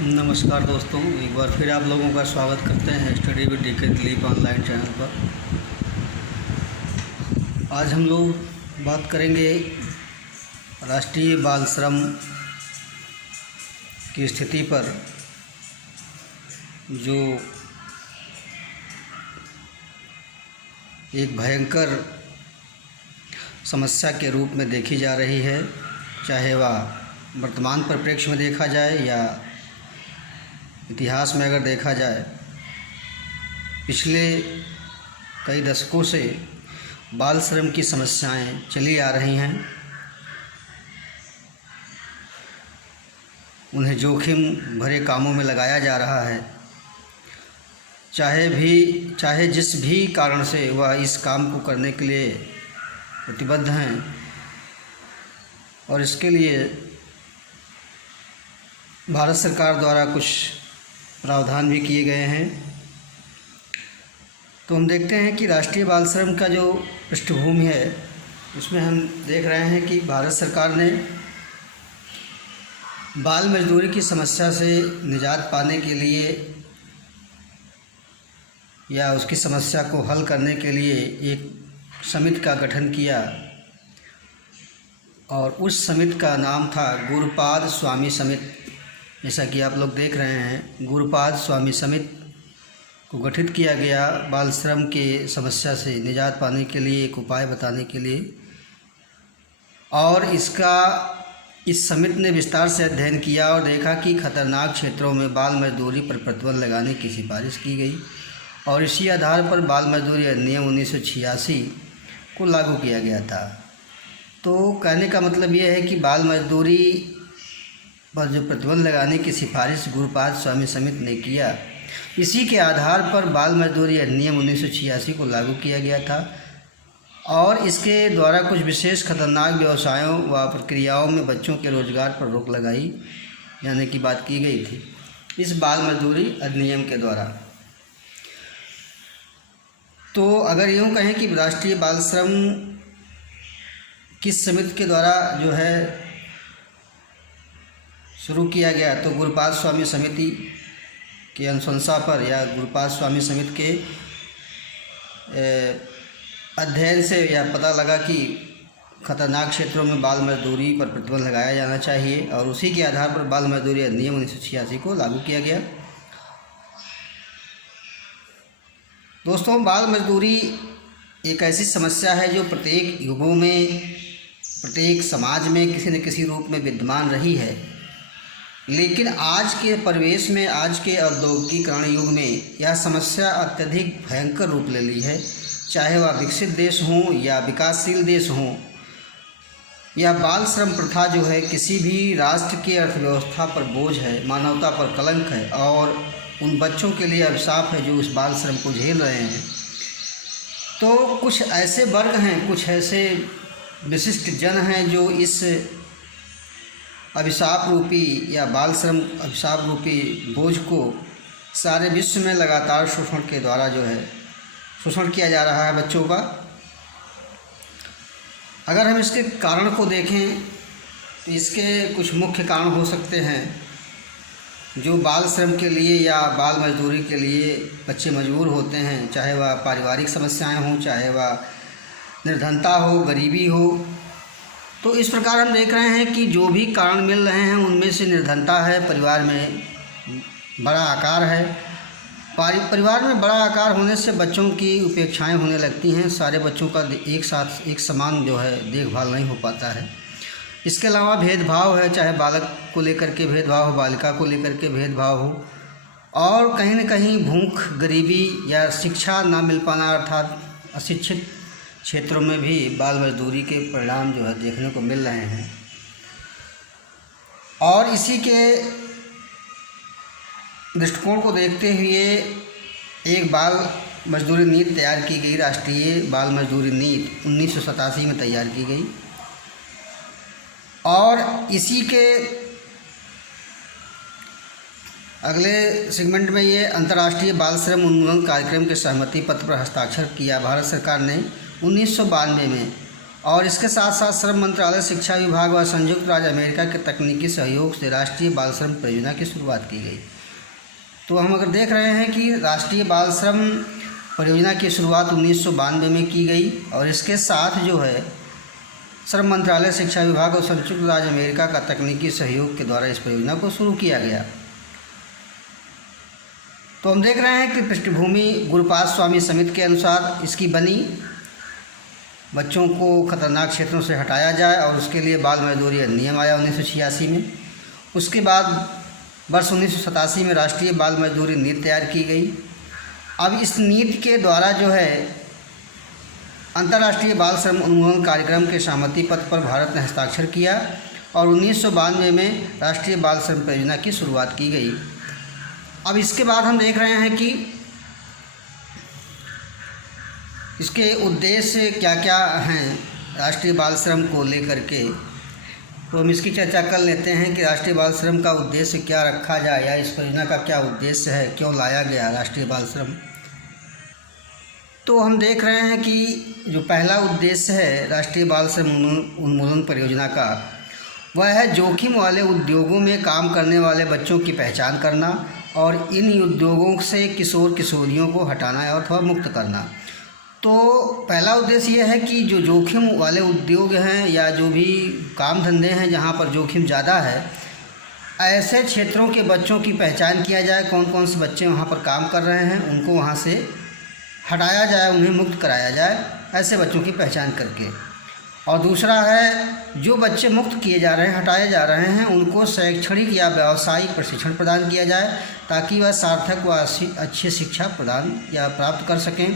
नमस्कार दोस्तों, एक बार फिर आप लोगों का स्वागत करते हैं study with DK Dilip online channel पर। आज हम लोग बात करेंगे राष्ट्रीय बाल श्रम की स्थिति पर, जो एक भयंकर समस्या के रूप में देखी जा रही है। चाहे वह वर्तमान परिप्रेक्ष्य में देखा जाए या इतिहास में अगर देखा जाए, पिछले कई दशकों से बाल श्रम की समस्याएं चली आ रही हैं। उन्हें जोखिम भरे कामों में लगाया जा रहा है, चाहे जिस भी कारण से वह इस काम को करने के लिए प्रतिबद्ध हैं, और इसके लिए भारत सरकार द्वारा कुछ प्रावधान भी किए गए हैं। तो हम देखते हैं कि राष्ट्रीय बाल श्रम का जो पृष्ठभूमि है, उसमें हम देख रहे हैं कि भारत सरकार ने बाल मजदूरी की समस्या से निजात पाने के लिए या उसकी समस्या को हल करने के लिए एक समिति का गठन किया, और उस समिति का नाम था गुरुपाद स्वामी समिति। जैसा कि आप लोग देख रहे हैं, गुरुपाद स्वामी समिति को गठित किया गया बाल श्रम के समस्या से निजात पाने के लिए, एक उपाय बताने के लिए। और इस समिति ने विस्तार से अध्ययन किया और देखा कि खतरनाक क्षेत्रों में बाल मजदूरी पर प्रतिबंध लगाने की सिफारिश की गई, और इसी आधार पर बाल मजदूरी अधिनियम 1986 को लागू किया गया था। तो कहने का मतलब यह है कि बाल मजदूरी पर जो प्रतिबंध लगाने की सिफारिश गुरुपाद स्वामी समिति ने किया, इसी के आधार पर बाल मजदूरी अधिनियम 1986 को लागू किया गया था, और इसके द्वारा कुछ विशेष खतरनाक व्यवसायों व प्रक्रियाओं में बच्चों के रोजगार पर रोक लगाई जाने की बात की गई थी इस बाल मजदूरी अधिनियम के द्वारा। तो अगर यूँ कहें कि राष्ट्रीय बाल श्रम किस समिति के द्वारा जो है शुरू किया गया, तो गुरुपाद स्वामी समिति की अनुशंसा पर या गुरुपाद स्वामी समिति के अध्ययन से यह पता लगा कि खतरनाक क्षेत्रों में बाल मजदूरी पर प्रतिबंध लगाया जाना चाहिए, और उसी के आधार पर बाल मजदूरी अधिनियम 1986 को लागू किया गया। दोस्तों, बाल मजदूरी एक ऐसी समस्या है जो प्रत्येक युगों में, प्रत्येक समाज में किसी न किसी रूप में विद्यमान रही है, लेकिन आज के परिवेश में, आज के औद्योगिकीकरण युग में यह समस्या अत्यधिक भयंकर रूप ले ली है। चाहे वह विकसित देश हों या विकासशील देश हों, यह बाल श्रम प्रथा जो है किसी भी राष्ट्र की अर्थव्यवस्था पर बोझ है, मानवता पर कलंक है, और उन बच्चों के लिए अभिशाप है जो उस बाल श्रम को झेल रहे हैं। तो कुछ ऐसे वर्ग हैं, कुछ ऐसे विशिष्ट जन हैं जो इस अभिशाप रूपी या बाल श्रम अभिशाप रूपी बोझ को सारे विश्व में लगातार शोषण के द्वारा जो है शोषण किया जा रहा है बच्चों का। अगर हम इसके कारण को देखें तो इसके कुछ मुख्य कारण हो सकते हैं जो बाल श्रम के लिए या बाल मजदूरी के लिए बच्चे मजबूर होते हैं, चाहे वह पारिवारिक समस्याएं हों, चाहे वह निर्धनता हो, गरीबी हो। तो इस प्रकार हम देख रहे हैं कि जो भी कारण मिल रहे हैं उनमें से निर्धनता है, परिवार में बड़ा आकार है। परिवार में बड़ा आकार होने से बच्चों की उपेक्षाएं होने लगती हैं, सारे बच्चों का एक साथ एक समान जो है देखभाल नहीं हो पाता है। इसके अलावा भेदभाव है, चाहे बालक को लेकर के भेदभाव हो, बालिका को लेकर के भेदभाव हो, और कहीं न कहीं भूख, गरीबी या शिक्षा ना मिल पाना, अर्थात अशिक्षित क्षेत्रों में भी बाल मजदूरी के परिणाम जो है देखने को मिल रहे हैं। और इसी के दृष्टिकोण को देखते हुए एक बाल मजदूरी नीति तैयार की गई, राष्ट्रीय बाल मजदूरी नीति 1987 में तैयार की गई, और इसी के अगले सेगमेंट में ये अंतर्राष्ट्रीय बाल श्रम उन्मूलन कार्यक्रम के सहमति पत्र पर हस्ताक्षर किया भारत सरकार ने 1992 में, और इसके साथ साथ श्रम मंत्रालय, शिक्षा विभाग व संयुक्त राज्य अमेरिका के तकनीकी सहयोग से राष्ट्रीय बाल श्रम परियोजना की शुरुआत की गई। तो हम अगर देख रहे हैं कि राष्ट्रीय बाल श्रम परियोजना की शुरुआत 1992 में की गई और इसके साथ जो है श्रम मंत्रालय, शिक्षा विभाग और संयुक्त राज्य अमेरिका का तकनीकी सहयोग के द्वारा इस परियोजना को शुरू किया गया। तो हम देख रहे हैं कि पृष्ठभूमि गुरुपाद स्वामी समिति के अनुसार इसकी बनी। बच्चों को खतरनाक क्षेत्रों से हटाया जाए और उसके लिए बाल मजदूरी अधिनियम आया 1986 में। उसके बाद वर्ष 1987 में राष्ट्रीय बाल मजदूरी नीति तैयार की गई। अब इस नीति के द्वारा जो है अंतर्राष्ट्रीय बाल श्रम उन्मूलन कार्यक्रम के सहमति पत्र पर भारत ने हस्ताक्षर किया और 1992 में राष्ट्रीय बाल श्रम परियोजना की शुरुआत की गई। अब इसके बाद हम देख रहे हैं कि इसके उद्देश्य क्या क्या हैं राष्ट्रीय बाल श्रम को लेकर के। तो हम इसकी चर्चा कर लेते हैं कि राष्ट्रीय बाल श्रम का उद्देश्य क्या रखा जाए या इस परियोजना का क्या उद्देश्य है, क्यों लाया गया राष्ट्रीय बाल श्रम। तो हम देख रहे हैं कि जो पहला उद्देश्य है राष्ट्रीय बाल श्रम उन्मूलन परियोजना का, वह है जोखिम वाले उद्योगों में काम करने वाले बच्चों की पहचान करना और इन उद्योगों से किशोर किशोरियों को हटाना अथवा मुक्त करना। तो पहला उद्देश्य यह है कि जो जोखिम वाले उद्योग हैं या जो भी काम धंधे हैं जहाँ पर जोखिम ज़्यादा है, ऐसे क्षेत्रों के बच्चों की पहचान किया जाए, कौन कौन से बच्चे वहाँ पर काम कर रहे हैं, उनको वहाँ से हटाया जाए, उन्हें मुक्त कराया जाए, ऐसे बच्चों की पहचान करके। और दूसरा है जो बच्चे मुक्त किए जा रहे हैं, हटाए जा रहे हैं, उनको शैक्षणिक या व्यावसायिक प्रशिक्षण प्रदान किया जाए ताकि वह सार्थक व अच्छी शिक्षा प्रदान या प्राप्त कर सकें।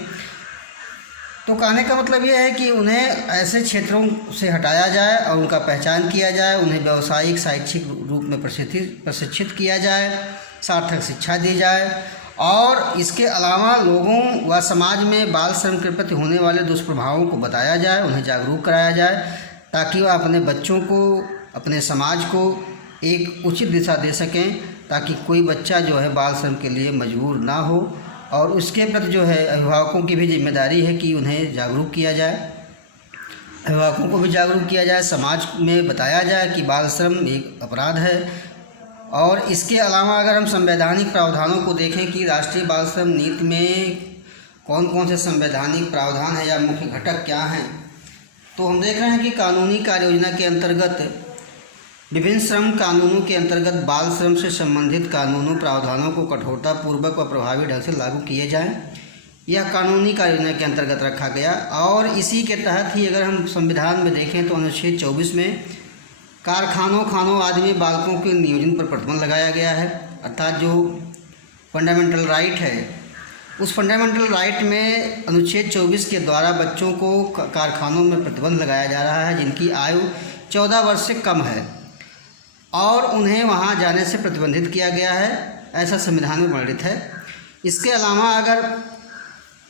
तो कहने का मतलब यह है कि उन्हें ऐसे क्षेत्रों से हटाया जाए और उनका पहचान किया जाए, उन्हें व्यावसायिक शैक्षिक रूप में प्रशिक्षित किया जाए, सार्थक शिक्षा दी जाए और इसके अलावा लोगों व समाज में बाल श्रम के प्रति होने वाले दुष्प्रभावों को बताया जाए, उन्हें जागरूक कराया जाए ताकि वह अपने बच्चों को, अपने समाज को एक उचित दिशा दे सकें, ताकि कोई बच्चा जो है बाल श्रम के लिए मजबूर ना हो। और उसके प्रति जो है अभिभावकों की भी जिम्मेदारी है कि उन्हें जागरूक किया जाए, अभिभावकों को भी जागरूक किया जाए, समाज में बताया जाए कि बाल श्रम एक अपराध है। और इसके अलावा अगर हम संवैधानिक प्रावधानों को देखें कि राष्ट्रीय बाल श्रम नीति में कौन कौन से संवैधानिक प्रावधान हैं या मुख्य घटक क्या हैं, तो हम देख रहे हैं कि कानूनी कार्य योजना के अंतर्गत विभिन्न श्रम कानूनों के अंतर्गत बाल श्रम से संबंधित कानूनों प्रावधानों को कठोरतापूर्वक व प्रभावी ढंग से लागू किए जाएं, यह कानूनी कार्य योजना के अंतर्गत रखा गया। और इसी के तहत ही अगर हम संविधान में देखें तो अनुच्छेद 24 में कारखानों, खानों आदि में बालकों के नियोजन पर प्रतिबंध लगाया गया है। अर्थात जो फंडामेंटल राइट है, उस फंडामेंटल राइट में अनुच्छेद 24 के द्वारा बच्चों को कारखानों में प्रतिबंध लगाया जा रहा है जिनकी आयु 14 वर्ष से कम है और उन्हें वहां जाने से प्रतिबंधित किया गया है, ऐसा संविधान में वर्णित है। इसके अलावा अगर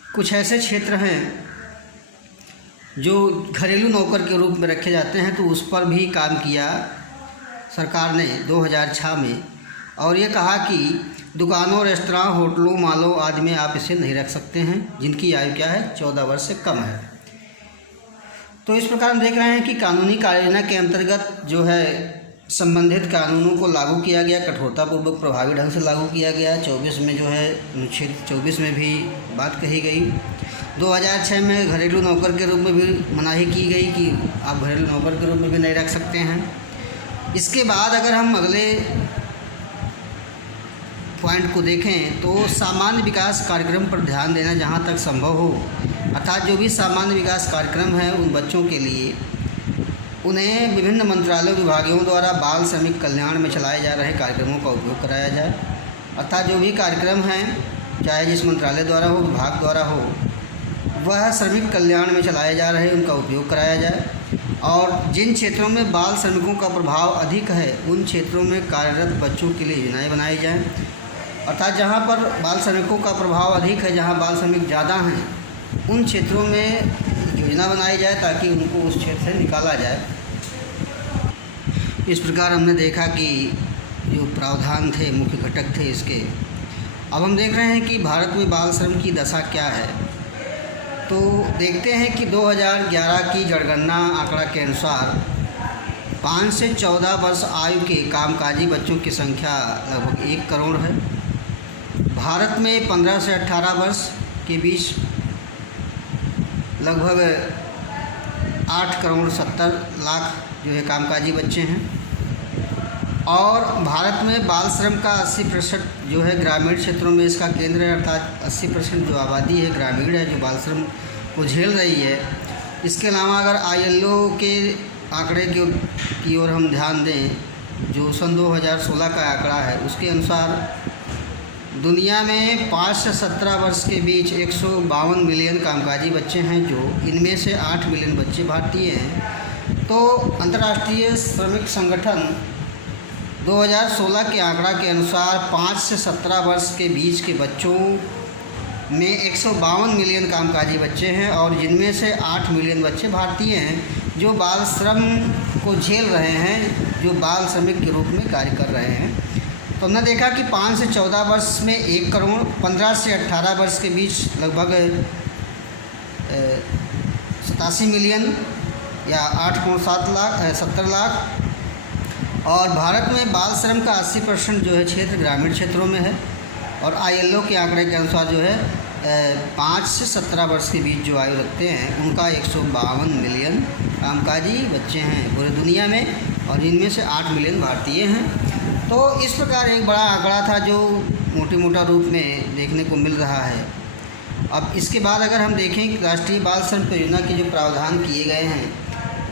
कुछ ऐसे क्षेत्र हैं जो घरेलू नौकर के रूप में रखे जाते हैं तो उस पर भी काम किया सरकार ने 2006 में, और ये कहा कि दुकानों, रेस्तरां, होटलों, मॉलों आदि में आप इसे नहीं रख सकते हैं जिनकी आयु क्या है 14 वर्ष से कम है। तो इस प्रकार हम देख रहे हैं कि कानूनी कार्य योजना के अंतर्गत जो है संबंधित कानूनों को लागू किया गया, कठोरतापूर्वक प्रभावी ढंग से लागू किया गया। 24 में जो है अनुच्छेद 24 में भी बात कही गई। 2006 में घरेलू नौकर के रूप में भी मनाही की गई कि आप घरेलू नौकर के रूप में भी नहीं रख सकते हैं। इसके बाद अगर हम अगले पॉइंट को देखें तो सामान्य विकास कार्यक्रम पर ध्यान देना जहाँ तक संभव हो, अर्थात जो भी सामान्य विकास कार्यक्रम है उन बच्चों के लिए उन्हें विभिन्न मंत्रालयों, विभागों द्वारा बाल श्रमिक कल्याण में चलाए जा रहे कार्यक्रमों का उपयोग कराया जाए। अर्थात जो भी कार्यक्रम हैं, चाहे जिस मंत्रालय द्वारा हो, विभाग द्वारा हो, वह श्रमिक कल्याण में चलाए जा रहे उनका उपयोग कराया जाए। और जिन क्षेत्रों में बाल श्रमिकों का प्रभाव अधिक है उन क्षेत्रों में कार्यरत बच्चों के लिए योजनाएँ बनाई जाएँ। अर्थात जहाँ पर बाल श्रमिकों का प्रभाव अधिक है, जहाँ बाल श्रमिक ज़्यादा हैं, उन क्षेत्रों में योजना बनाई जाए ताकि उनको उस क्षेत्र से निकाला जाए। इस प्रकार हमने देखा कि जो प्रावधान थे, मुख्य घटक थे इसके। अब हम देख रहे हैं कि भारत में बाल श्रम की दशा क्या है। तो देखते हैं कि 2011 की जनगणना आंकड़ा के अनुसार 5 से 14 वर्ष आयु के कामकाजी बच्चों की संख्या लगभग 1 करोड़ है। भारत में 15 से 18 वर्ष के बीच लगभग 8 करोड़ 70 लाख जो है कामकाजी बच्चे हैं। और भारत में बाल श्रम का 80% जो है ग्रामीण क्षेत्रों में इसका केंद्र है, अर्थात 80% जो आबादी है ग्रामीण है जो बाल श्रम को झेल रही है। इसके अलावा अगर ILO के आंकड़े की ओर हम ध्यान दें, जो सन 2016 का आंकड़ा है, उसके अनुसार दुनिया में 5 से 17 वर्ष के बीच 152 मिलियन कामकाजी बच्चे हैं, जो इनमें से 8 मिलियन बच्चे भारतीय हैं। तो अंतर्राष्ट्रीय श्रमिक संगठन 2016 के आंकड़ा के अनुसार 5 से 17 वर्ष के बीच के बच्चों में 152 मिलियन कामकाजी बच्चे हैं और जिनमें से 8 मिलियन बच्चे भारतीय हैं जो बाल श्रम को झेल रहे हैं, जो बाल श्रमिक के रूप में कार्य कर रहे हैं। तो हमने देखा कि 5 से 14 वर्ष में 1 करोड़, 15 से 18 वर्ष के बीच लगभग 87 मिलियन या 8 करोड़ 70 लाख। और भारत में बाल श्रम का 80% जो है क्षेत्र ग्रामीण क्षेत्रों में है। और ILO के आंकड़े के अनुसार जो है 5 से 17 वर्ष के बीच जो आयु रखते हैं उनका 152 मिलियन कामकाजी बच्चे हैं पूरे दुनिया में और जिनमें से 8 मिलियन भारतीय हैं। तो इस प्रकार एक बड़ा आंकड़ा था जो मोटा रूप में देखने को मिल रहा है। अब इसके बाद अगर हम देखें कि राष्ट्रीय बाल श्रम परियोजना के जो प्रावधान किए गए हैं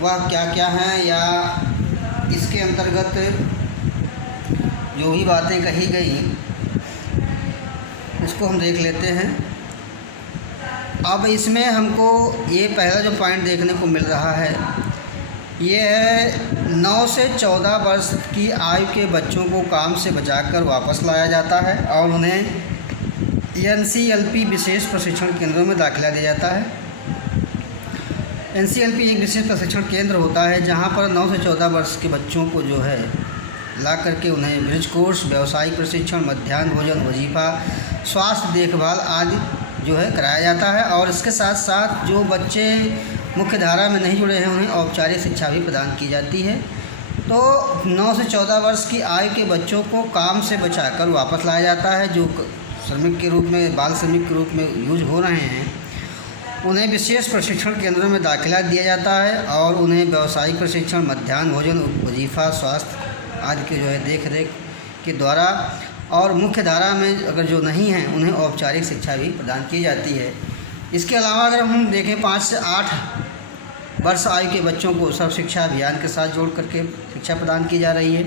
वह क्या क्या हैं, या इसके अंतर्गत जो भी बातें कही गई उसको हम देख लेते हैं। अब इसमें हमको ये पहला जो पॉइंट देखने को मिल रहा है ये है 9 से 14 वर्ष की आयु के बच्चों को काम से बचाकर वापस लाया जाता है और उन्हें NCLP विशेष प्रशिक्षण केंद्रों में दाखिला दिया जाता है। NCLP एक विशेष प्रशिक्षण केंद्र होता है जहां पर 9 से 14 वर्ष के बच्चों को जो है ला करके उन्हें ब्रिज कोर्स, व्यावसायिक प्रशिक्षण, मध्याह्न भोजन, वजीफा, स्वास्थ्य देखभाल आदि जो है कराया जाता है। और इसके साथ साथ जो बच्चे मुख्य धारा में नहीं जुड़े हैं उन्हें औपचारिक शिक्षा भी प्रदान की जाती है। तो 9 से 14 वर्ष की आयु के बच्चों को काम से बचाकर वापस लाया जाता है, जो श्रमिक के रूप में, बाल श्रमिक के रूप में यूज हो रहे हैं। उन्हें विशेष प्रशिक्षण केंद्रों में दाखिला दिया जाता है और उन्हें व्यावसायिक प्रशिक्षण, मध्याह्न भोजन, वजीफा, स्वास्थ्य आदि के जो है देख रेख के द्वारा, और मुख्य धारा में अगर जो नहीं हैं उन्हें औपचारिक शिक्षा भी प्रदान की जाती है। इसके अलावा अगर हम देखें 5 से 8 वर्ष आयु के बच्चों को सर्व शिक्षा अभियान के साथ जोड़ करके शिक्षा प्रदान की जा रही है,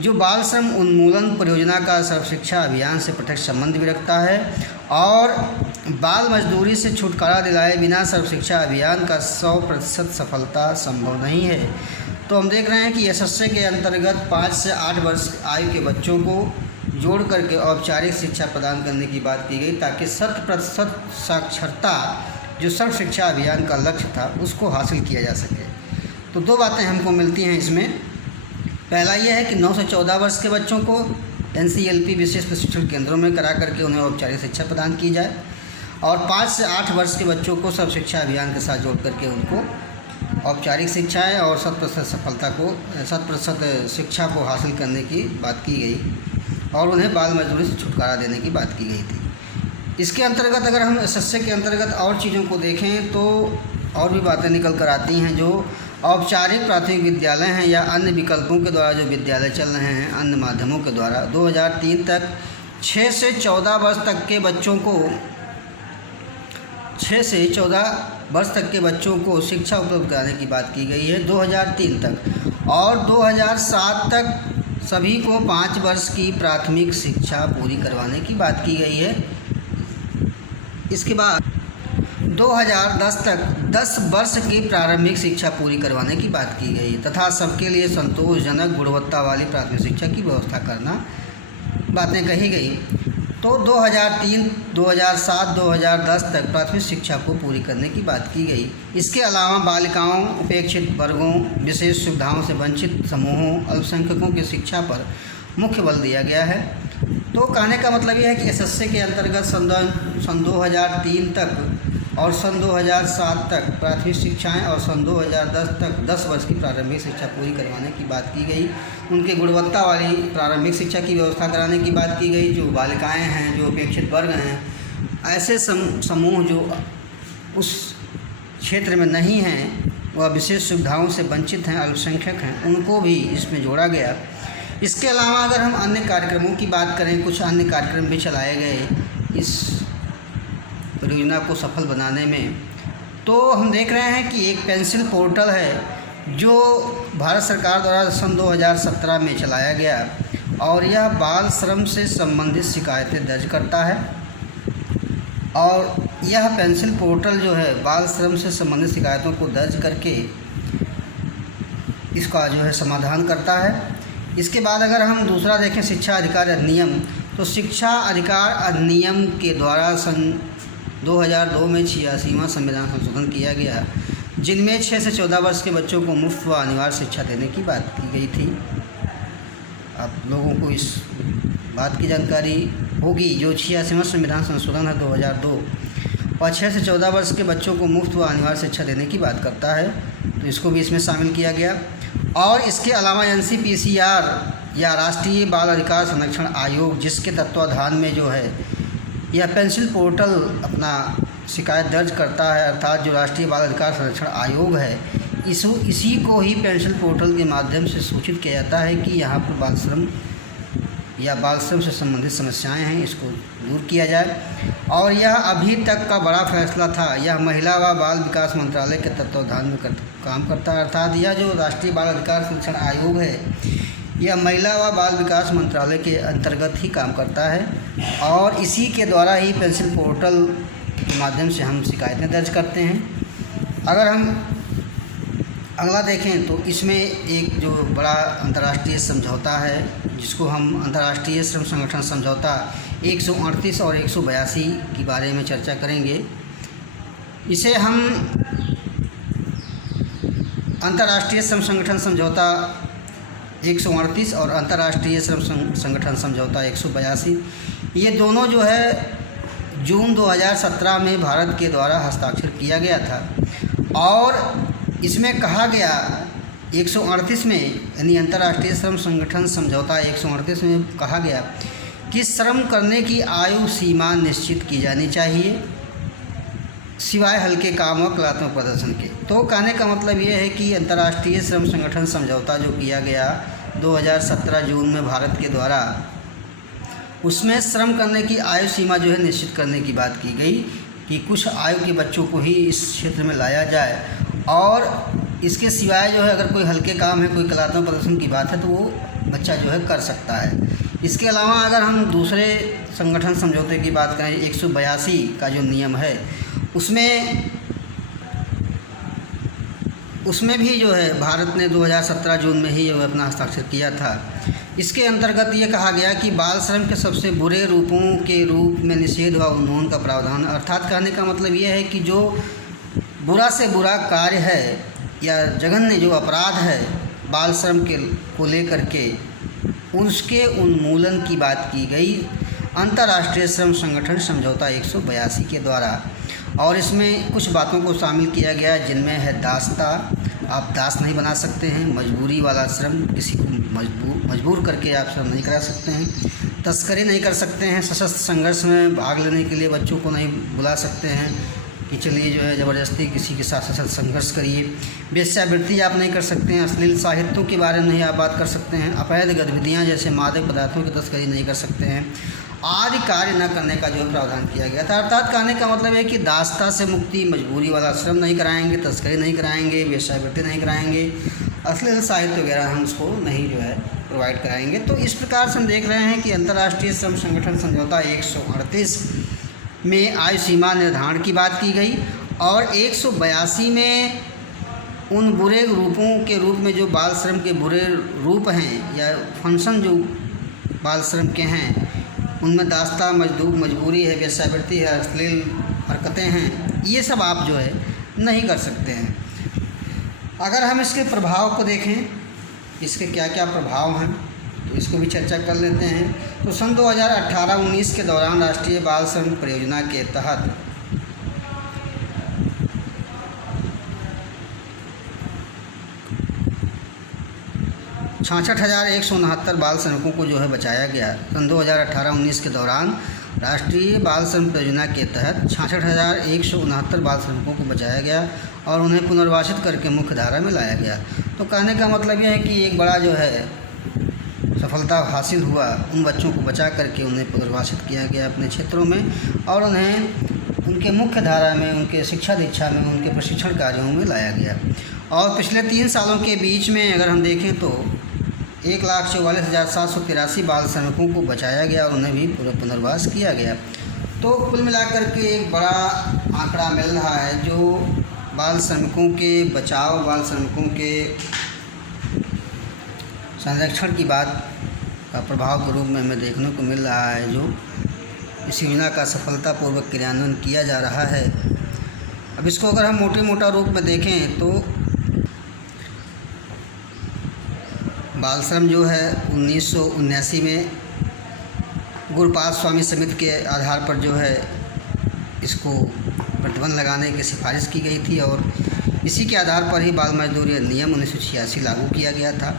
जो बाल श्रम उन्मूलन परियोजना का सर्व शिक्षा अभियान से प्रत्यक्ष संबंध भी रखता है। और बाल मजदूरी से छुटकारा दिलाए बिना सर्व शिक्षा अभियान का 100% सफलता संभव नहीं है। तो हम देख रहे हैं कि SSA के अंतर्गत 5 से 8 वर्ष आयु के बच्चों को जोड़ करके औपचारिक शिक्षा प्रदान करने की बात की गई, ताकि 100% साक्षरता जो सर्व शिक्षा अभियान का लक्ष्य था उसको हासिल किया जा सके। तो 2 बातें हमको मिलती हैं इसमें। पहला यह है कि 9 से 14 वर्ष के बच्चों को NCLP विशेष प्रशिक्षण केंद्रों में करा करके उन्हें औपचारिक शिक्षा प्रदान की जाए, और 5 से 8 वर्ष के बच्चों को सर्व शिक्षा अभियान के साथ जोड़ करके उनको औपचारिक शिक्षाएँ और 100% सफलता को 100% शिक्षा को हासिल करने की बात की गई और उन्हें बाल मजदूरी से छुटकारा देने की बात की गई थी। इसके अंतर्गत अगर हम SSA के अंतर्गत और चीज़ों को देखें तो और भी बातें निकल कर आती हैं। जो औपचारिक प्राथमिक विद्यालय हैं या अन्य विकल्पों के द्वारा जो विद्यालय चल रहे हैं अन्य माध्यमों के द्वारा, 2003 तक 6 से 14 वर्ष तक के बच्चों को 6 से 14 वर्ष तक के बच्चों को शिक्षा उपलब्ध कराने की बात की गई है 2003 तक, और 2007 तक सभी को 5 वर्ष की प्राथमिक शिक्षा पूरी करवाने की बात की गई है। इसके बाद 2010 तक 10 वर्ष की प्रारंभिक शिक्षा पूरी करवाने की बात की गई तथा सबके लिए संतोषजनक गुणवत्ता वाली प्राथमिक शिक्षा की व्यवस्था करना बातें कही गई। तो 2003, 2007, 2010 तक प्राथमिक शिक्षा को पूरी करने की बात की गई। इसके अलावा बालिकाओं, उपेक्षित वर्गों, विशेष सुविधाओं से वंचित समूहों, अल्पसंख्यकों की शिक्षा पर मुख्य बल दिया गया है। तो कहने का मतलब यह है कि SSA के अंतर्गत सन 2003 तक और सन 2007 तक प्राथमिक शिक्षाएं और सन 2010 तक 10 वर्ष की प्रारंभिक शिक्षा पूरी करवाने की बात की गई। उनके गुणवत्ता वाली प्रारंभिक शिक्षा की व्यवस्था कराने की बात की गई। जो बालिकाएं हैं, जो उपेक्षित वर्ग हैं, ऐसे समूह जो उस क्षेत्र में नहीं हैं, वह विशेष सुविधाओं से वंचित हैं, अल्पसंख्यक हैं, उनको भी इसमें जोड़ा गया। इसके अलावा अगर हम अन्य कार्यक्रमों की बात करें, कुछ अन्य कार्यक्रम भी चलाए गए इस परियोजना को सफल बनाने में। तो हम देख रहे हैं कि एक पेंसिल पोर्टल है जो भारत सरकार द्वारा सन 2017 में चलाया गया और यह बाल श्रम से संबंधित शिकायतें दर्ज करता है। और यह पेंसिल पोर्टल जो है बाल श्रम से संबंधित शिकायतों को दर्ज करके इसका जो है समाधान करता है। इसके बाद अगर हम दूसरा देखें शिक्षा अधिकार अधिनियम, तो शिक्षा अधिकार अधिनियम के द्वारा सन 2002 में 86वां संविधान संशोधन किया गया, जिनमें 6 से 14 वर्ष के बच्चों को मुफ्त व अनिवार्य शिक्षा देने की बात की गई थी। आप लोगों को इस बात की जानकारी होगी। जो 86वां संविधान संशोधन है 2002 और 6 से 14 वर्ष के बच्चों को मुफ्त व अनिवार्य शिक्षा देने की बात करता है, तो इसको भी इसमें शामिल किया गया। और इसके अलावा NCPCR या राष्ट्रीय बाल अधिकार संरक्षण आयोग, जिसके तत्वाधान में जो है यह पेंसिल पोर्टल अपना शिकायत दर्ज करता है, अर्थात जो राष्ट्रीय बाल अधिकार संरक्षण आयोग है, इसी को ही पेंसिल पोर्टल के माध्यम से सूचित किया जाता है कि यहाँ पर बाल श्रम या बाल श्रम से संबंधित समस्याएं हैं, इसको दूर किया जाए। और यह अभी तक का बड़ा फैसला था, यह महिला व बाल विकास मंत्रालय के तत्वाधान में काम करता है, अर्थात यह जो राष्ट्रीय बाल अधिकार संरक्षण आयोग है यह महिला व बाल विकास मंत्रालय के अंतर्गत ही काम करता है। और इसी के द्वारा ही पेंसिल पोर्टल के माध्यम से हम शिकायतें दर्ज करते हैं। अगर हम अगला देखें तो इसमें एक जो बड़ा अंतर्राष्ट्रीय समझौता है, जिसको हम अंतर्राष्ट्रीय श्रम संगठन समझौता 138 और 182 के बारे में चर्चा करेंगे। इसे हम अंतर्राष्ट्रीय श्रम संगठन समझौता 138 और अंतर्राष्ट्रीय श्रम संगठन समझौता 182, ये दोनों जो है जून 2017 में भारत के द्वारा हस्ताक्षर किया गया था। और इसमें कहा गया 138 में, यानी अंतर्राष्ट्रीय श्रम संगठन समझौता 138 में कहा गया कि श्रम करने की आयु सीमा निश्चित की जानी चाहिए, सिवाय हल्के काम व कलात्मक प्रदर्शन के। तो कहने का मतलब ये है कि अंतर्राष्ट्रीय श्रम संगठन समझौता जो किया गया 2017 जून में भारत के द्वारा, उसमें श्रम करने की आयु सीमा जो है निश्चित करने की बात की गई कि कुछ आयु के बच्चों को ही इस क्षेत्र में लाया जाए, और इसके सिवाय जो है अगर कोई हल्के काम है, कोई कलात्मक प्रदर्शन की बात है, तो वो बच्चा जो है कर सकता है। इसके अलावा अगर हम दूसरे संगठन समझौते की बात करें, 182 का जो नियम है, उसमें भी जो है भारत ने 2017 जून में ही अपना हस्ताक्षर किया था। इसके अंतर्गत ये कहा गया कि बाल श्रम के सबसे बुरे रूपों के रूप में निषेध व उन्मूलन का प्रावधान, अर्थात कहने का मतलब ये है कि जो बुरा से बुरा कार्य है या जघन्य जो अपराध है बाल श्रम को लेकर के, उसके उन्मूलन की बात की गई अंतर्राष्ट्रीय श्रम संगठन समझौता 182 के द्वारा। और इसमें कुछ बातों को शामिल किया गया, जिनमें है दास्ता, आप दास नहीं बना सकते हैं, मजबूरी वाला श्रम, किसी को मजबूर करके आप श्रम नहीं करा सकते हैं, तस्करी नहीं कर सकते हैं, सशस्त्र संघर्ष में भाग लेने के लिए बच्चों को नहीं बुला सकते हैं कि चलिए जो है ज़बरदस्ती किसी के साथ सशस्त्र संघर्ष करिए, वेश्यावृत्ति आप नहीं कर सकते हैं, अश्लील साहित्यों के बारे में नहीं आप बात कर सकते हैं, अवैध गतिविधियाँ जैसे मादक पदार्थों की तस्करी नहीं कर सकते हैं, आदि कार्य न करने का जो प्रावधान किया गया था। अर्थात कहने का मतलब है कि दास्ता से मुक्ति, मजबूरी वाला श्रम नहीं कराएंगे, तस्करी नहीं कराएंगे, वेश्यावृत्ति नहीं कराएंगे, अश्लील साहित्य वगैरह हम उसको नहीं जो है प्रोवाइड कराएंगे। तो इस प्रकार से हम देख रहे हैं कि अंतर्राष्ट्रीय श्रम संगठन समझौता 138 में आयु सीमा निर्धारण की बात की गई, और 182 में उन बुरे रूपों के रूप में जो बाल श्रम के बुरे रूप हैं या फंक्शन जो बाल श्रम के हैं, उनमें दास्ता, मजबूरी है, वेश्यावृत्ति है, अश्लील हरकतें हैं, ये सब आप जो है नहीं कर सकते हैं। अगर हम इसके प्रभाव को देखें, इसके क्या क्या प्रभाव हैं, तो इसको भी चर्चा कर लेते हैं। तो सन 2018-19 के दौरान राष्ट्रीय बाल श्रम परियोजना के तहत 66,169 बाल श्रमिकों को जो है बचाया गया। सन 2018-19 के दौरान राष्ट्रीय बाल श्रम परियोजना के तहत 66,169 बाल श्रमिकों को बचाया गया और उन्हें पुनर्वासित करके मुख्य धारा में लाया गया। तो कहने का मतलब यह है कि एक बड़ा जो है सफलता हासिल हुआ, उन बच्चों को बचा करके उन्हें पुनर्वासित किया गया अपने क्षेत्रों में और उन्हें उनके मुख्य धारा में, उनके शिक्षा दीक्षा में, उनके प्रशिक्षण कार्यों में लाया गया। और पिछले 3 सालों के बीच में अगर हम देखें तो 1,44,783 बाल श्रमिकों को बचाया गया और उन्हें भी पुनर्वास किया गया। तो कुल मिलाकर के एक बड़ा आंकड़ा मिल रहा है जो बाल श्रमिकों के बचाव, बाल श्रमिकों के संरक्षण की बात का प्रभाव के रूप में हमें देखने को मिल रहा है, जो इस योजना का सफलतापूर्वक क्रियान्वयन किया जा रहा है। अब इसको अगर हम मोटा रूप में देखें तो बाल श्रम जो है 1979 में गुरुपाद स्वामी समिति के आधार पर जो है इसको प्रतिबंध लगाने की सिफारिश की गई थी और इसी के आधार पर ही बाल मजदूरी अधिनियम 1986 लागू किया गया था।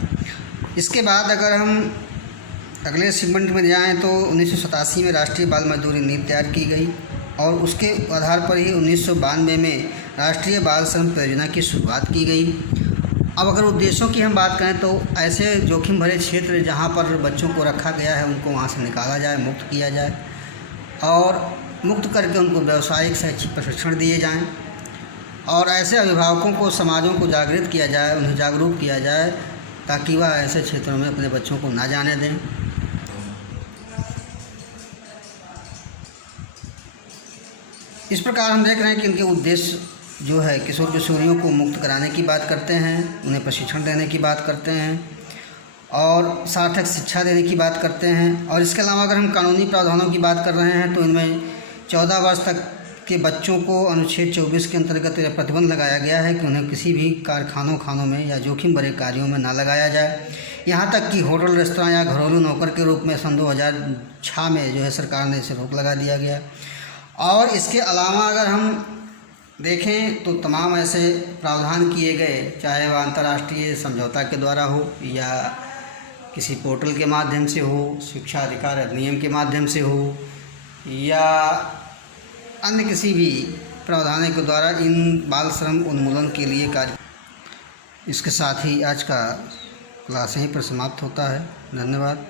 इसके बाद अगर हम अगले सेगमेंट में जाएं तो 1987 में राष्ट्रीय बाल मजदूरी नीति तैयार की गई और उसके आधार पर ही 1992 में राष्ट्रीय बाल श्रम परियोजना की शुरुआत की गई। अब अगर उद्देश्यों की हम बात करें तो ऐसे जोखिम भरे क्षेत्र जहां पर बच्चों को रखा गया है उनको वहां से निकाला जाए, मुक्त किया जाए और मुक्त करके उनको व्यावसायिक शैक्षिक प्रशिक्षण दिए जाएं और ऐसे अभिभावकों को, समाजों को जागृत किया जाए, उन्हें जागरूक किया जाए ताकि वह ऐसे क्षेत्रों में अपने बच्चों को ना जाने दें। इस प्रकार हम देख रहे हैं कि इनके उद्देश्य जो है किशोर किशोरियों को मुक्त कराने की बात करते हैं, उन्हें प्रशिक्षण देने की बात करते हैं और सार्थक शिक्षा देने की बात करते हैं। और इसके अलावा अगर हम कानूनी प्रावधानों की बात कर रहे हैं तो इनमें 14 वर्ष तक के बच्चों को अनुच्छेद 24 के अंतर्गत प्रतिबंध लगाया गया है कि उन्हें किसी भी खानों में या जोखिम भरे कार्यों में ना लगाया जाए। यहाँ तक कि होटल, रेस्तरां या घरेलू नौकर के रूप में सन 2006 में जो है सरकार ने इसे रोक लगा दिया गया। और इसके अलावा अगर हम देखें तो तमाम ऐसे प्रावधान किए गए, चाहे वह अंतर्राष्ट्रीय समझौता के द्वारा हो या किसी पोर्टल के माध्यम से हो, शिक्षा अधिकार अधिनियम के माध्यम से हो या अन्य किसी भी प्रावधान के द्वारा इन बाल श्रम उन्मूलन के लिए कार्य। इसके साथ ही आज का क्लास यहीं पर समाप्त होता है। धन्यवाद।